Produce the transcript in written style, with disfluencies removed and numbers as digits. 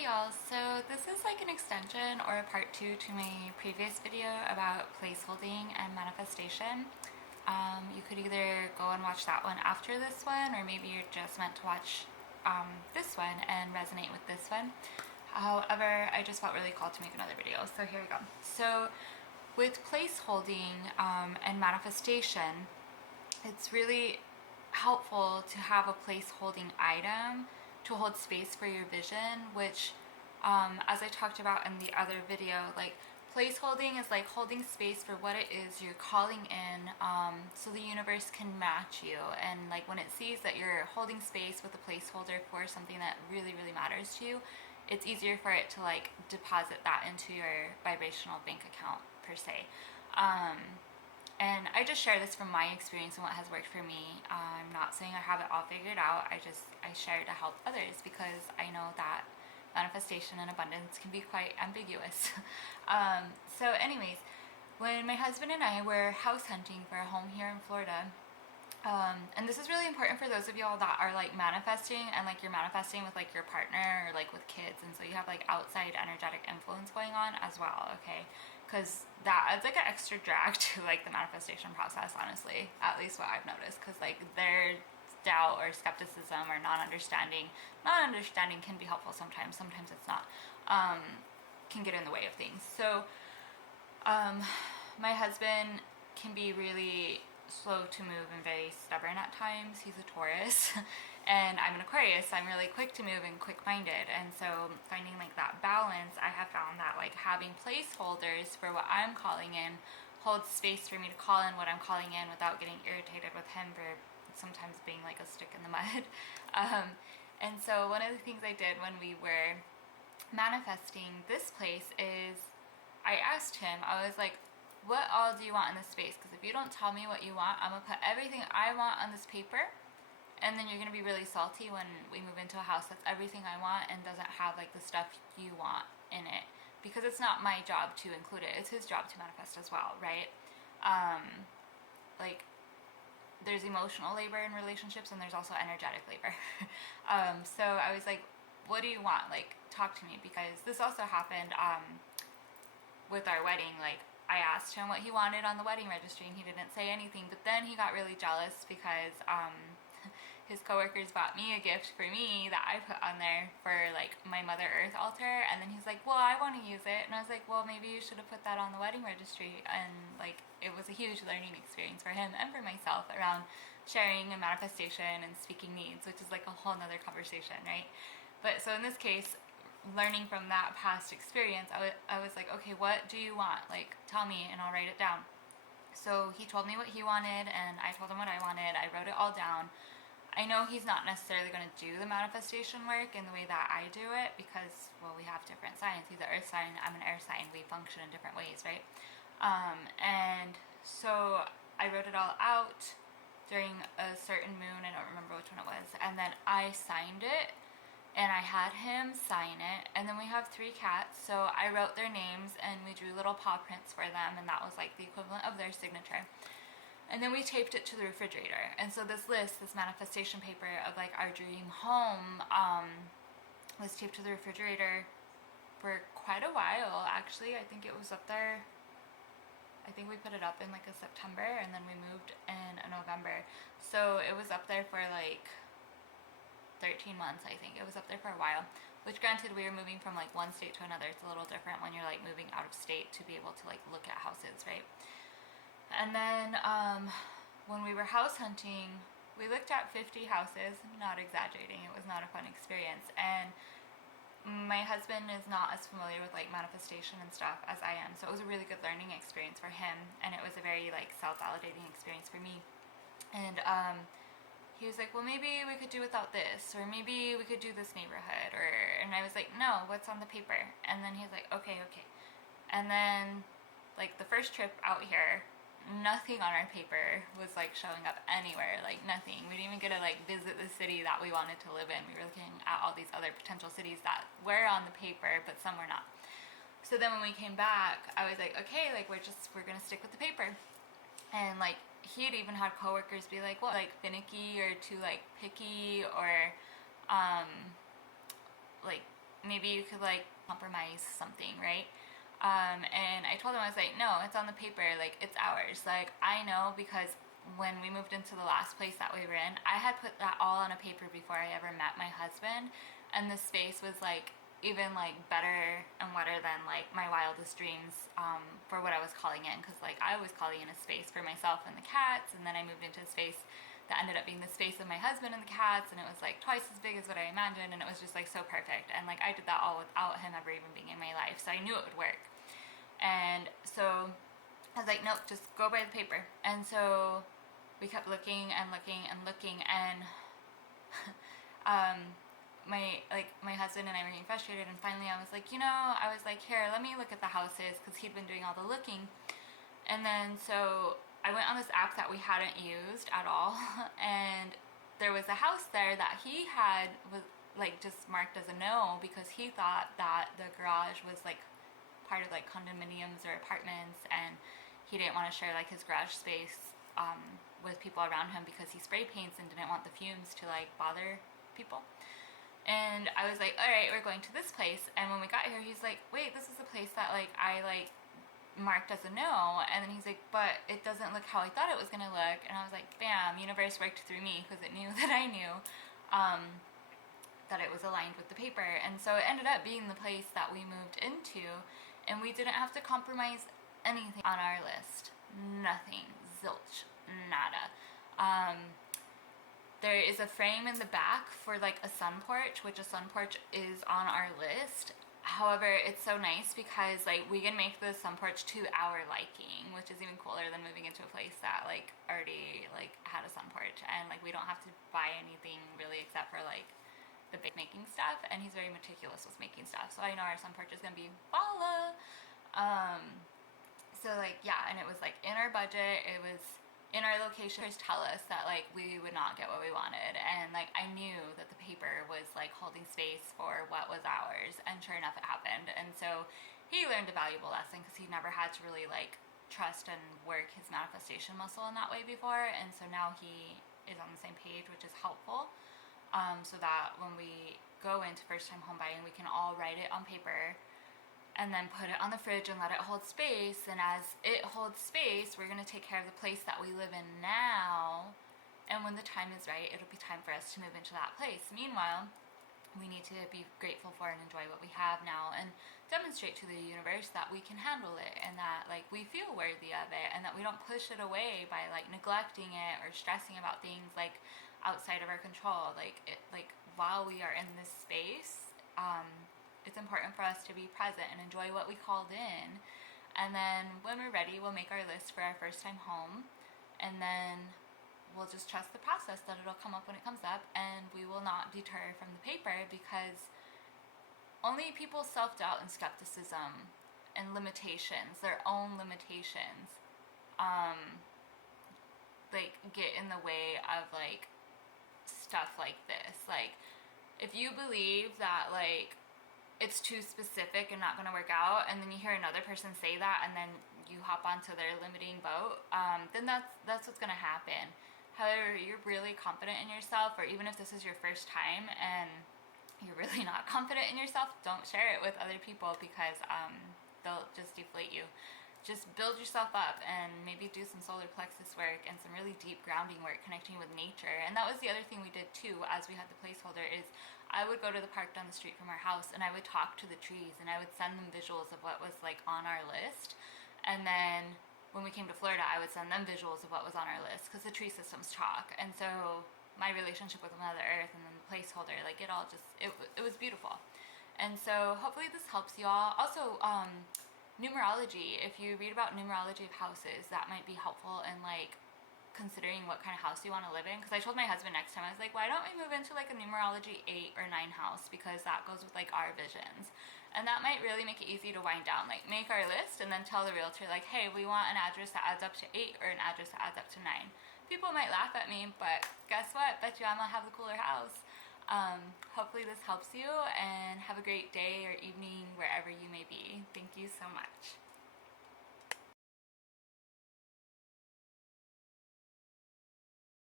Hi y'all, so this is like an extension or a part 2 to my previous video about placeholding and manifestation. You could either go and watch that one after this one, or maybe you're just meant to watch this one and resonate with this one. However, I just felt really called to make another video, so here we go. So with placeholding and manifestation, it's really helpful to have a placeholding item to hold space for your vision, which as I talked about in the other video, like placeholding is like holding space for what it is you're calling in, so the universe can match you. And like when it sees that you're holding space with a placeholder for something that really matters to you, it's easier for it to like deposit that into your vibrational bank account per se. And I just share this from my experience and what has worked for me. I'm not saying I have it all figured out. I share to help others because I know that manifestation and abundance can be quite ambiguous. So anyways, when my husband and I were house hunting for a home here in Florida, and this is really important for those of y'all that are like manifesting and like you're manifesting with like your partner or like with kids, and so you have like outside energetic influence going on as well, okay? Because that adds like an extra drag to like the manifestation process, honestly, at least what I've noticed, because like their doubt or skepticism or non-understanding can be helpful sometimes it's not, can get in the way of things. So my husband can be really slow to move and very stubborn at times. He's a Taurus and I'm an Aquarius. I'm really quick to move and quick-minded, and so finding like that balance, I have found that like having placeholders for what I'm calling in holds space for me to call in what I'm calling in without getting irritated with him for sometimes being like a stick in the mud. And so one of the things I did when we were manifesting this place is I asked him, I was like, what all do you want in this space? Because if you don't tell me what you want, I'm going to put everything I want on this paper, and then you're going to be really salty when we move into a house that's everything I want and doesn't have like the stuff you want in it. Because it's not my job to include it. It's his job to manifest as well, right? Like, there's emotional labor in relationships and there's also energetic labor. So I was like, what do you want? Like, talk to me. Because this also happened with our wedding. Like, I asked him what he wanted on the wedding registry and he didn't say anything, but then he got really jealous because his coworkers bought me a gift for me that I put on there for like my Mother Earth altar, and then he's like, well, I want to use it. And I was like, well, maybe you should have put that on the wedding registry. And like, it was a huge learning experience for him and for myself around sharing and manifestation and speaking needs, which is like a whole nother conversation, right? But so in this case, learning from that past experience, I was like, okay, what do you want? Like, tell me and I'll write it down. So he told me what he wanted and I told him what I wanted. I wrote it all down. I know he's not necessarily going to do the manifestation work in the way that I do it because, well, we have different signs. He's an earth sign, I'm an air sign. We function in different ways, right? And so I wrote it all out during a certain moon. I don't remember which one it was. And then I signed it. And I had him sign it, and then we have 3 cats, so I wrote their names and we drew little paw prints for them, and that was like the equivalent of their signature. And then we taped it to the refrigerator. And so this list, this manifestation paper of like our dream home, was taped to the refrigerator for quite a while. Actually, I think it was up there, I think we put it up in like a September, and then we moved in a November, so it was up there for like 13 months, I think. It was up there for a while, which granted we were moving from like one state to another. It's a little different when you're like moving out of state to be able to like look at houses, right? And then when we were house hunting, we looked at 50 houses, not exaggerating. It was not a fun experience. And my husband is not as familiar with like manifestation and stuff as I am, so it was a really good learning experience for him, and it was a very like self-validating experience for me. And he was like, well, maybe we could do without this, or maybe we could do this neighborhood, and I was like, no, what's on the paper? And then he was like, okay. And then like the first trip out here, nothing on our paper was like showing up anywhere, like nothing. We didn't even get to like visit the city that we wanted to live in. We were looking at all these other potential cities that were on the paper, but some were not. So then when we came back, I was like, okay, like we're gonna stick with the paper. And like he had even had coworkers be like, well, like finicky or too like picky, or like maybe you could like compromise something, right? And I told him, I was like, no, it's on the paper, like it's ours. Like I know because when we moved into the last place that we were in, I had put that all on a paper before I ever met my husband, and the space was like even like better and wetter than like my wildest dreams, for what I was calling in, because like I was calling in a space for myself and the cats, and then I moved into a space that ended up being the space of my husband and the cats, and it was like twice as big as what I imagined, and it was just like so perfect, and like I did that all without him ever even being in my life, so I knew it would work. And so I was like, nope, just go by the paper. And so we kept looking and looking and looking, and my husband and I were getting frustrated, and finally I was like, I was like, here, let me look at the houses, because he'd been doing all the looking. And then so I went on this app that we hadn't used at all, and there was a house there that he had was like just marked as a no, because he thought that the garage was like part of like condominiums or apartments, and he didn't want to share like his garage space, with people around him, because he spray paints and didn't want the fumes to like bother people. And I was like, all right, we're going to this place. And when we got here, he's like, wait, this is the place that like I like marked as a no. And then he's like, but it doesn't look how I thought it was gonna look. And I was like, bam, universe worked through me, because it knew that I knew that it was aligned with the paper. And so it ended up being the place that we moved into, and we didn't have to compromise anything on our list. Nothing. Zilch. Nada. There is a frame in the back for like a sun porch, which a sun porch is on our list. However, it's so nice because like we can make the sun porch to our liking, which is even cooler than moving into a place that like already like had a sun porch, and like we don't have to buy anything really except for like the big making stuff, and he's very meticulous with making stuff, so I know our sun porch is gonna be voila. So like yeah, and it was like in our budget, it was in our location. Tell us that like we would not get what we wanted, and like I knew that the paper was like holding space for what was ours, and sure enough it happened. And so he learned a valuable lesson, because he never had to really like trust and work his manifestation muscle in that way before, and so now he is on the same page, which is helpful, so that when we go into first time home buying, we can all write it on paper and then put it on the fridge and let it hold space. And as it holds space, we're going to take care of the place that we live in now, and when the time is right, it'll be time for us to move into that place. Meanwhile, we need to be grateful for and enjoy what we have now, and demonstrate to the universe that we can handle it, and that like we feel worthy of it, and that we don't push it away by like neglecting it or stressing about things like outside of our control. Like while we are in this space, it's important for us to be present and enjoy what we called in. And then when we're ready, we'll make our list for our first time home, and then we'll just trust the process that it'll come up when it comes up, and we will not deter from the paper, because only people's self-doubt and skepticism and limitations, their own limitations, like get in the way of like stuff like this. Like if you believe that like it's too specific and not going to work out, and then you hear another person say that, and then you hop onto their limiting boat, then that's what's going to happen. However, you're really confident in yourself, or even if this is your first time and you're really not confident in yourself, don't share it with other people, because they'll just deflate you. Just build yourself up, and maybe do some solar plexus work and some really deep grounding work, connecting with nature. And that was the other thing we did too, as we had the placeholder, is I would go to the park down the street from our house, and I would talk to the trees, and I would send them visuals of what was like on our list. And then when we came to Florida, I would send them visuals of what was on our list, because the tree systems talk. And so my relationship with Mother Earth, and then the placeholder, like it all just, it was beautiful. And so hopefully this helps you all. Also, numerology, if you read about numerology of houses, that might be helpful in like considering what kind of house you want to live in. Because I told my husband next time, I was like, why don't we move into like a numerology 8 or 9 house, because that goes with like our visions, and that might really make it easy to wind down. Like make our list and then tell the realtor like, hey, we want an address that adds up to 8 or an address that adds up to 9. People might laugh at me, but guess what, bet you I'm gonna have the cooler house. Hopefully this helps you, and have a great day or evening wherever you may be. Thank you so much.